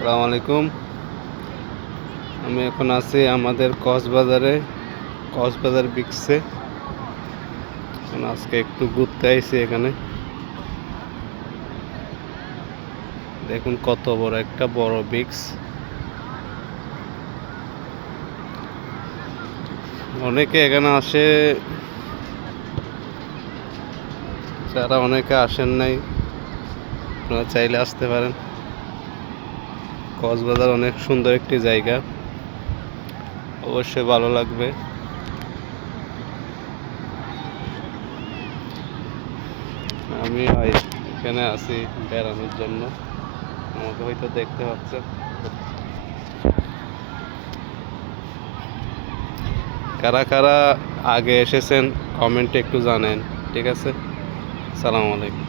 আসসালামু আলাইকুম। আমি এখন আছি আমাদের কক্সবাজার বিচে। আজকে একটু ঘুরতে আইছি এখানে। দেখুন কত বড় একটা বিচ। অনেকে এখানে আসে, যারা অনেকে আসেন নাই আপনারা চাইলে আসতে পারেন। কক্সবাজার অনেক সুন্দর একটি জায়গা, অবশ্যই ভালো লাগবে। আমি এখানে আছি বেড়ানোর জন্য, আমাকে হয়তো দেখতে পাচ্ছেন। কারা কারা আগে এসেছেন কমেন্টে একটু জানেন, ঠিক আছে? আসসালামু আলাইকুম।